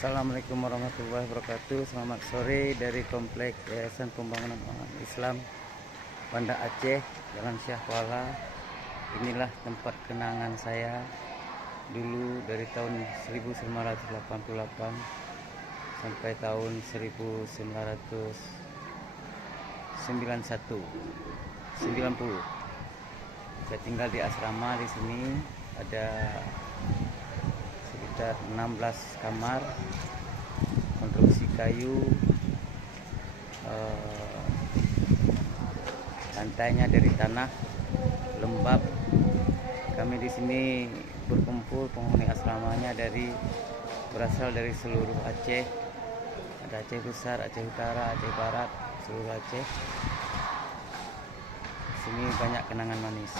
Assalamualaikum warahmatullahi wabarakatuh. Selamat sore dari Komplek Yayasan Pembangunan Orang Islam Banda Aceh, Jalan Syah Kuala. Inilah tempat kenangan saya dulu dari tahun 1988 sampai tahun 1990. Saya tinggal di asrama di sini, ada sekitar 16 kamar, konstruksi kayu, lantainya dari tanah, lembab. Kami di sini berkumpul, penghuni asramanya berasal dari seluruh Aceh. Ada Aceh Besar, Aceh Utara, Aceh Barat, seluruh Aceh. Di sini banyak kenangan manis.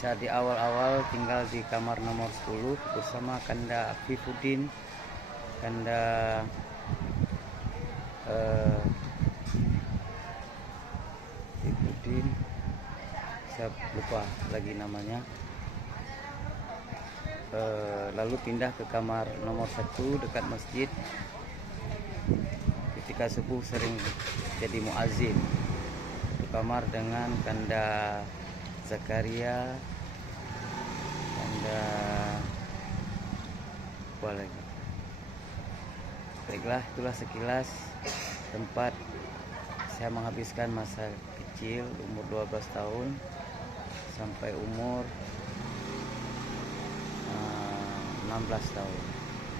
Saat di awal-awal tinggal di kamar nomor 10 bersama Kanda Afifuddin, Kanda Afifuddin, saya lupa lagi namanya. lalu pindah ke kamar nomor 1 dekat masjid. Ketika subuh sering jadi muazin. Satu kamar dengan Kanda Zakaria, Kanda apa lagi. Baiklah, itulah sekilas tempat saya menghabiskan masa kecil umur 12 tahun sampai umur 16 tahun.